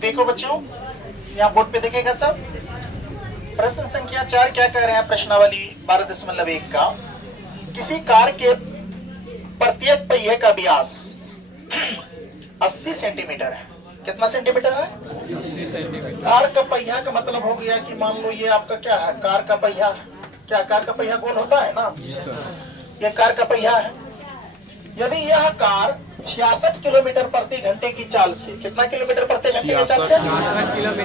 देखो बच्चों, यहाँ बोर्ड पे देखेगा सब। प्रश्न संख्या 4 क्या कह रहे हैं? प्रश्नावली 12.1 का, किसी कार के प्रत्येक पहिए का व्यास 80 सेंटीमीटर है। कितना सेंटीमीटर है? 80 सेंटीमीटर। कार का पहिया का मतलब हो गया कि मान लो ये आपका क्या है, कार का पहिया। क्या कार का पहिया गोल होता है ना? ये कार का पहिया है। यदि यह कार 66 किलोमीटर प्रति घंटे की चाल से, कितना किलोमीटर प्रति घंटे की चाल से?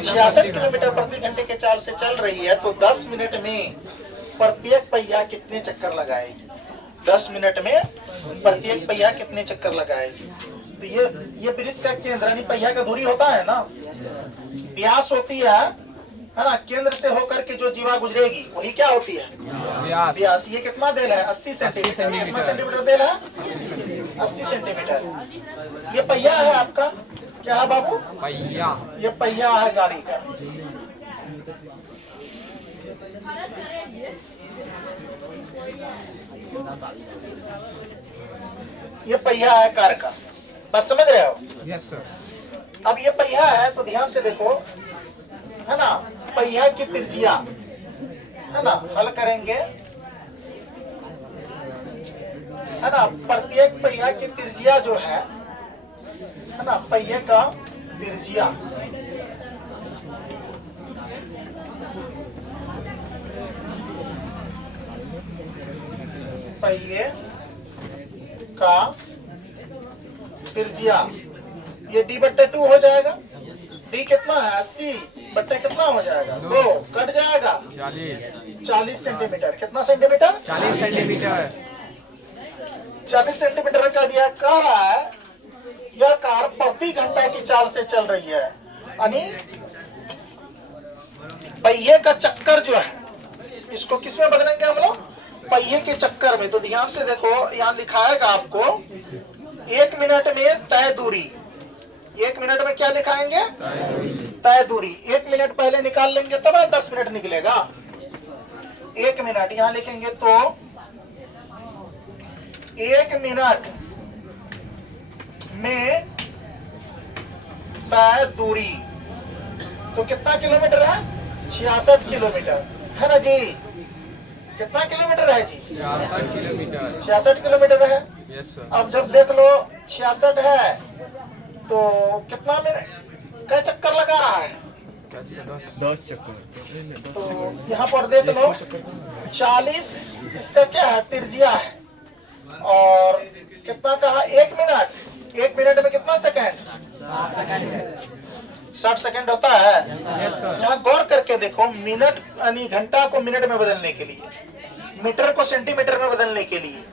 66 किलोमीटर प्रति घंटे के चाल से चल रही है, तो 10 मिनट में प्रत्येक पहिया कितने चक्कर लगाएगी? 10 मिनट में प्रत्येक पहिया कितने चक्कर लगाएगी? तो ये वृत्त का केंद्र यानी पहिया का दूरी होता है ना, व्यास होती है ना? केंद्र से होकर के जो जीवा गुजरेगी वही क्या होती है? व्यास। ये कितना देल है? 80 सेंटीमीटर। कितना सेंटीमीटर देल है? 80 सेंटीमीटर। ये पहिया है आपका, क्या है बाबू? पहिया। ये पहिया है गाड़ी का। ये पहिया है कार का, बस समझ रहे हो? Yes sir. अब ये पहिया है तो ध्यान से देखो, है ना? पहिया की त्रिज्या, है ना? हल करेंगे, है ना? प्रत्येक पहिया की त्रिज्या जो है ना? पहिए का त्रिज्या पहिए का त्रिज्या, ये d/2 हो जाएगा। d कितना है? 80 बट्टे कितना हो जाएगा? 2 कट जाएगा 40 सेंटीमीटर। कितना सेंटीमीटर? 40 सेंटीमीटर। 40 सेंटीमीटर का दिया। कह रहा है यह कार प्रति घंटा की चाल से चल रही है, यानी पहिए का चक्कर जो है, इसको किसमें बदलेंगे हम लोग? पहिए के चक्कर में। तो ध्यान से देखो, यहाँ लिखाएगा आपको 1 मिनट में तय दूरी। 1 मिनट में क्या लिखाएंगे? तय दूरी। 1 मिनट पहले निकाल लेंगे तब 10 मिनट निकलेगा। 1 मिनट यहाँ लिखेंगे तो 1 मिनट में तय दूरी, तो कितना किलोमीटर है? 66 किलोमीटर, है ना जी? कितना किलोमीटर है जी? 66 किलोमीटर। 66 किलोमीटर है। Yes sir. अब जब देख लो 66 है तो कितना मिनट का चक्कर लगा रहा है? 10 चक्कर। तो यहाँ पर देख लो 40 इसका क्या है? त्रिज्या है। और कितना कहा? 1 मिनट। 1 मिनट में कितना सेकंड? 60 सेकंड होता है। यहाँ गौर करके देखो, मिनट यानी घंटा को मिनट में बदलने के लिए, मीटर को सेंटीमीटर में बदलने के लिए,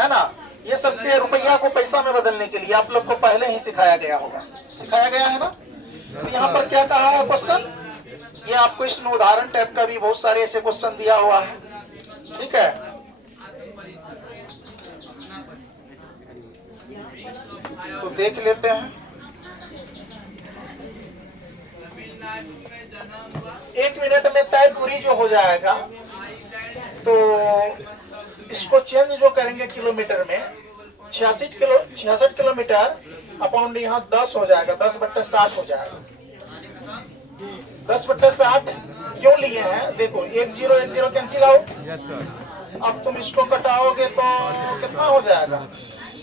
है ना? ये सब रुपया को पैसा में बदलने के लिए आप लोग को पहले ही सिखाया गया होगा। सिखाया गया है ना? तो यहाँ पर क्या कहा है क्वेश्चन? ये आपको इसमें उदाहरण टाइप का भी बहुत सारे ऐसे क्वेश्चन दिया हुआ है, ठीक है? तो देख लेते हैं। 1 मिनट में तय दूरी जो हो जाएगा, तो इसको चेंज जो करेंगे किलोमीटर में, 66 किलोमीटर अपॉन यहाँ 10 हो जाएगा, 10/60 हो जाएगा। 10/60 क्यों लिए हैं? देखो 1 0 कैंसिल आउट। Yes sir. अब तुम इसको कटाओगे तो कितना हो जाएगा?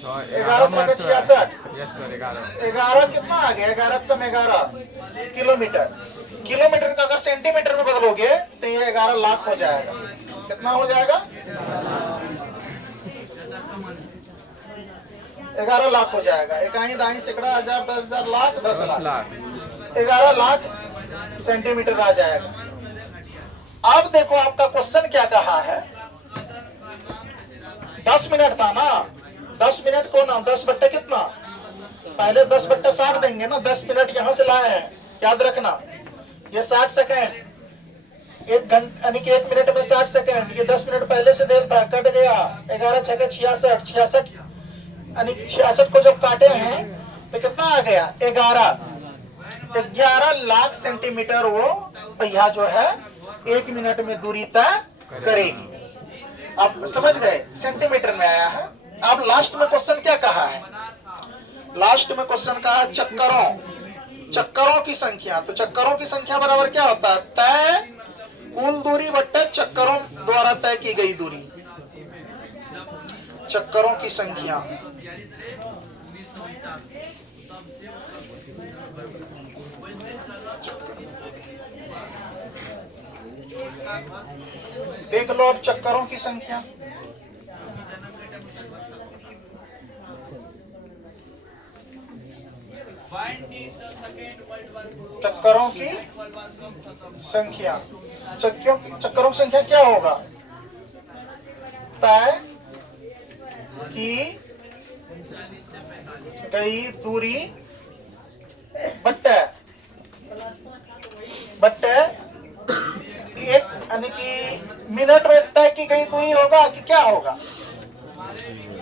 11 × 66। Yes sir. 11 कितना आ गया? 11 कम 11 किलोमीटर। किलोमीटर का अगर सेंटीमीटर में बदलोगे तो ये 11 लाख हो जाएगा। कितना हो जाएगा? 11 लाख हो जाएगा। इकाई दाई सैकड़ा हजार 10,000 लाख 10 लाख 11 लाख सेंटीमीटर आ जाएगा। अब देखो आपका क्वेश्चन क्या कहा है? 10 मिनट था ना, 10 मिनट को ना 10 बट्टे कितना? पहले 10/60 देंगे ना। 10 मिनट यहाँ से लाए हैं, याद रखना। ये 60 सेकेंड, 1 घंटा यानी कि 1 मिनट में 60 सेकेंड। ये 10 मिनट पहले से देर था, कट गया। 11 × 6 = 66 यानी 66 को जब काटे हैं तो कितना आ गया? 11 लाख सेंटीमीटर वो पहिया जो है 1 मिनट में दूरी तय करेगी। अब समझ गए? सेंटीमीटर में आया है। अब लास्ट में क्वेश्चन क्या कहा है? लास्ट में क्वेश्चन का है चक्करों की संख्या। तो चक्करों की संख्या बराबर क्या होता है? तय कुल दूरी बट्टे चक्करों द्वारा तय की गई दूरी। चक्करों की संख्या देख लो अब चक्करों की संख्या। चक्करों की संख्या चक्करों की संख्या क्या होगा? तय की गई दूरी बट्टे एक, यानी कि मिनट में तय की गई दूरी होगा कि क्या होगा?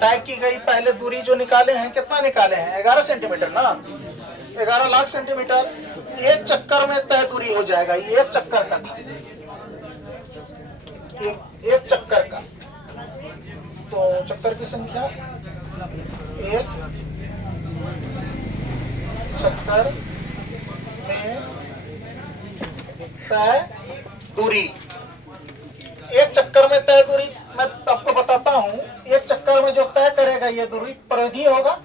तय की गई पहले दूरी जो निकाले हैं, कितना निकाले हैं? 11 सेंटीमीटर ना, 11 लाख सेंटीमीटर। एक चक्कर में तय दूरी हो जाएगा। ये एक चक्कर का था, एक चक्कर का। तो चक्कर की संख्या एक चक्कर में तय दूरी। एक चक्कर में तय दूरी मैं आपको बताता हूं। एक चक्कर में जो तय करेगा ये दूरी परिधि होगा,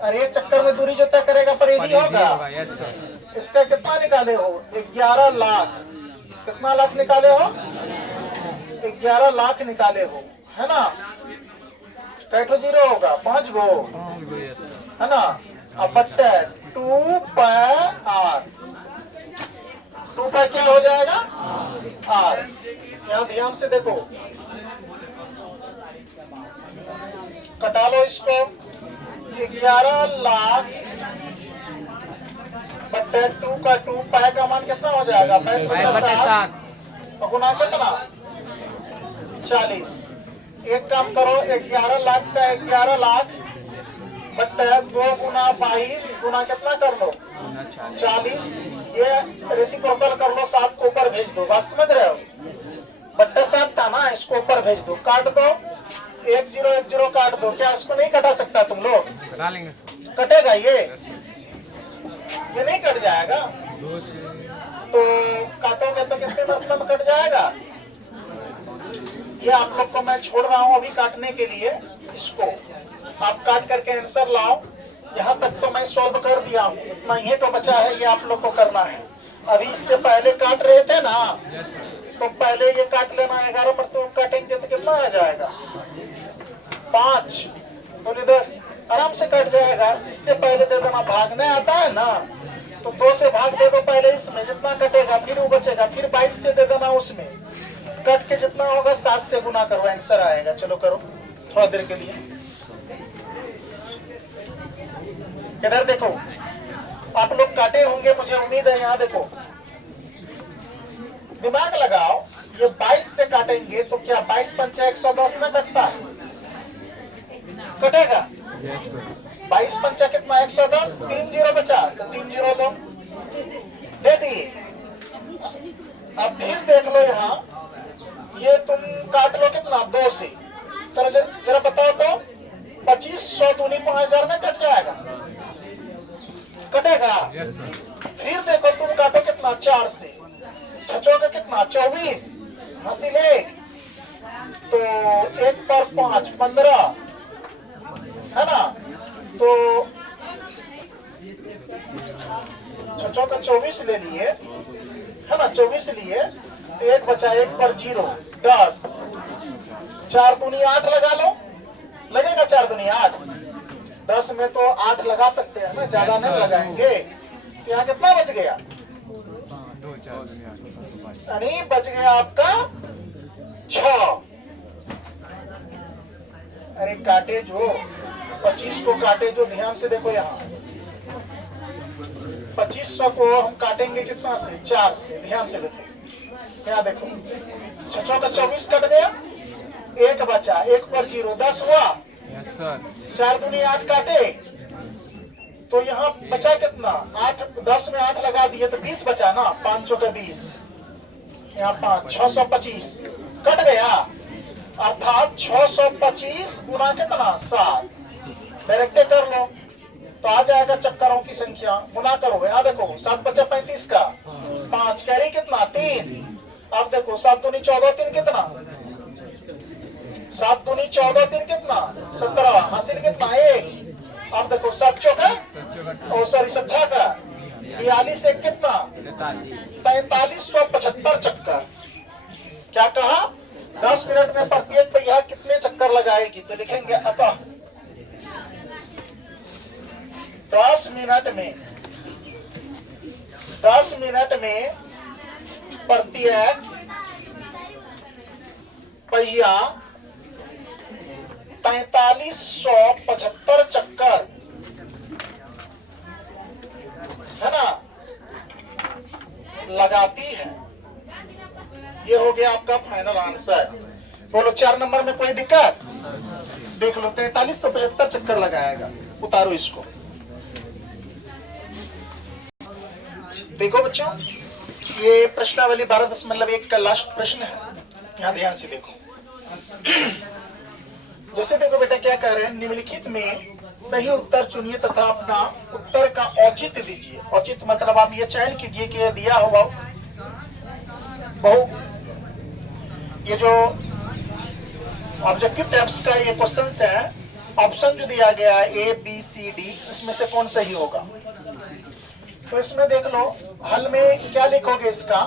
और एक चक्कर में दूरी जो तय करेगा परिधि होगा। इसका कितना निकाले हो? 11 लाख। कितना लाख निकाले हो? 11 लाख निकाले हो, है ना? कैटो जीरो होगा, 5 गो, है ना? अब बट्टे 2 पाई आर। 2 पाई क्या हो जाएगा? आर। यहाँ ध्यान से देखो, कटा लो इसको। 11 लाख बट्टे 2 का 2 पाई का मान कितना हो जाएगा? 65 गुना कितना? 40। एक काम करो, 11 लाख का 11 लाख बट्टे 2 गुना 22 गुना कितना कर लो? 40। ये रेसिप्रोकल कर लो, 7 को ऊपर भेज दो। बात समझ रहे हो? बट्टे 7 था ना, इसको ऊपर भेज दो। काट दो, 1 0 1 0 काट दो। क्या इसको नहीं कटा सकता तुम लोग? कटेगा ये नहीं कट जाएगा। तो काटोगे तो कितने मतलब में कट जाएगा? ये आप लोग को मैं छोड़ रहा हूँ अभी काटने के लिए। इसको आप काट करके आंसर लाओ। यहाँ तक तो मैं सॉल्व कर दिया हूँ, इतना ही तो बचा है, ये आप लोग को करना है। अभी इससे पहले काट रहे थे ना, तो पहले ये काट लेना। 11 पर तुम काटेंगे तो कितना आ जाएगा? 5 दूनी 10, आराम से कट जाएगा। इससे पहले दे देना। भागने आता है ना, तो 2 से भाग दे दो पहले इसमें, जितना कटेगा फिर वो बचेगा। फिर 22 से दे देना उसमें, कट के जितना होगा 7 से गुना करो, आंसर आएगा। चलो करो थोड़ा देर के लिए। इधर देखो, आप लोग काटे होंगे मुझे उम्मीद है। यहाँ देखो, दिमाग लगाओ। ये 22 से काटेंगे तो क्या 22 पंचा 110 में कटता है? कटेगा? 22 पंचा कितना? 110। 3 0 बचा, तो 3 0 दो दे दिए। अब फिर देख लो, यहाँ ये तुम काट लो कितना? 2 से। तो जरा बताओ तो 2500 दूनी 5000 में कट जाएगा? कटेगा? फिर देखो तुम काटो कितना? 4 से। 6 का कितना? 24। हासिल 1, तो 1 पर 5 15, है ना? तो 6 का 24 ले लिए, है ना? 24 लिए, 1 बचा, 1 पर 0 10। 4 दूनी 8 लगा लो, लगेगा? 4 दूनी 8। 10 में तो 8 लगा सकते हैं ना, ज्यादा नहीं लगाएंगे। तो यहाँ कितना बच गया? यानी बच गया आपका 6। अरे काटे जो 25 को काटे जो, ध्यान से देखो। यहाँ 2500 को हम काटेंगे कितना से? 4 से। ध्यान से देखो, यहाँ देखो, 6 का 24 कट गया, 1 बचा, 1 पर 0 10 हुआ। 4 दूनी 8 काटे, तो यहाँ बचा कितना? 8। 10 में 8 लगा दिए तो 20 बचा ना। 500 का 20, यहाँ 5 625 कट गया। अर्थात 625 गुना कितना? 7। डायरेक्ट कर लो, तो आ जाएगा चक्करों की संख्या, गुना करो। यहाँ देखो 7 × 35 का 5, कैरी कितना 3। अब देखो 7 दूनी 14, 3 कितना 7 दूनी 14, 3 कितना 17, हासिल कितना 1। अब देखो 7 चौका ओ सॉरी 7 का 42, 1 कितना 4375 चक्कर। क्या कहा 10 मिनट में प्रत्येक पहिया कितने चक्कर लगाएगी, तो लिखेंगे अतः 10 मिनट में प्रत्येक पहिया 4375 चक्कर, है ना, लगाती है। ये हो गया आपका फाइनल आंसर। बोलो 4 नंबर में कोई दिक्कत? देख लो 4375 चक्कर लगाएगा। उतारो इसको। देखो बच्चों, ये प्रश्नावली 12.1 का लास्ट प्रश्न है। यहाँ ध्यान से देखो। जैसे देखो बेटा क्या कह रहे हैं, निम्नलिखित में सही उत्तर चुनिए तथा अपना उत्तर का औचित्य दीजिए। औचित्य मतलब आप ये चयन कीजिए कि ये दिया हुआ ये जो ऑब्जेक्टिव टाइप्स का ये क्वेश्चन है, ऑप्शन जो दिया गया है A, B, C, D, इसमें से कौन सही होगा। तो इसमें देख लो हल में क्या लिखोगे, इसका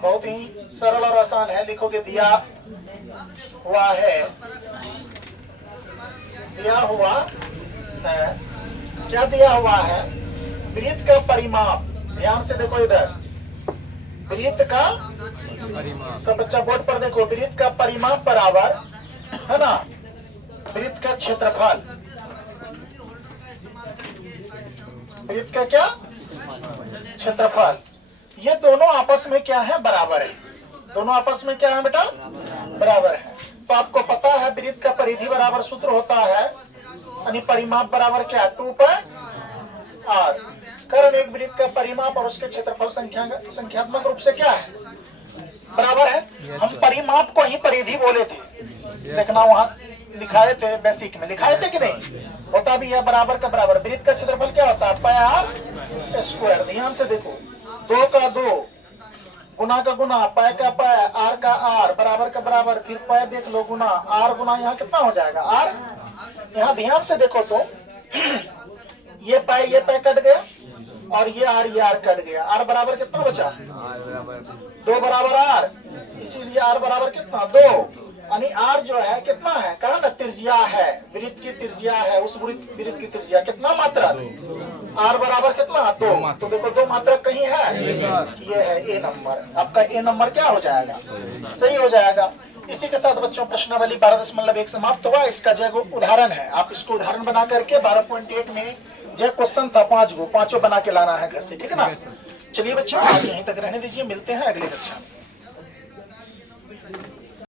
बहुत ही सरल और आसान है। लिखोगे दिया हुआ है, क्या दिया हुआ है, वृत्त का परिमाप। ध्यान से देखो इधर, वृत्त का सब बच्चा बोर्ड पर देखो, वृत्त का परिमाप बराबर है ना वृत्त का क्षेत्रफल। वृत्त का क्या क्षेत्रफल। ये दोनों आपस में क्या है, बराबर है। दोनों आपस में क्या है बेटा, बराबर है। तो आपको पता है वृत्त का परिधि बराबर सूत्र होता है, यानी परिमाप बराबर क्या 2πr। कारण एक वृत्त का परिमाप और उसके क्षेत्रफल संख्यात्मक रूप से क्या है, बराबर है। हम परिमाप को ही परिधि बोले थे, देखना वहां लिखाए थे, बेसिक में लिखाए थे कि नहीं, होता भी है बराबर का बराबर। वृत्त का क्षेत्रफल क्या होता है, πr²। ध्यान से देखो, 2 का 2, गुना का गुना, पाए का पाए, आर का आर, बराबर का बराबर, फिर पाए देख लो गुना आर गुना, यहाँ कितना हो जाएगा आर। यहाँ ध्यान से देखो तो ये पाए कट गया और ये आर कट गया। आर बराबर कितना बचा, 2 बराबर आर, इसीलिए आर बराबर कितना 2, यानी आर जो है कितना है, कारण त्रिज्या है, वृत्त की त्रिज्या है, उस वृत्त की त्रिज्या कितना मात्रा, आर बराबर कितना 2। तो देखो 2 मात्रा कहीं है, ये है ए नंबर। आपका ए नंबर क्या हो जाएगा, सही हो जाएगा। इसी के साथ बच्चों प्रश्नावली 12.1 समाप्त हुआ। इसका जो उदाहरण है, आप इसको उदाहरण बना करके 12.1 में जो क्वेश्चन था 5 पांचों बना के लाना है घर से, ठीक है ना। चलिए बच्चों आज यहीं तक रहने दीजिए, मिलते हैं अगले कक्षा में।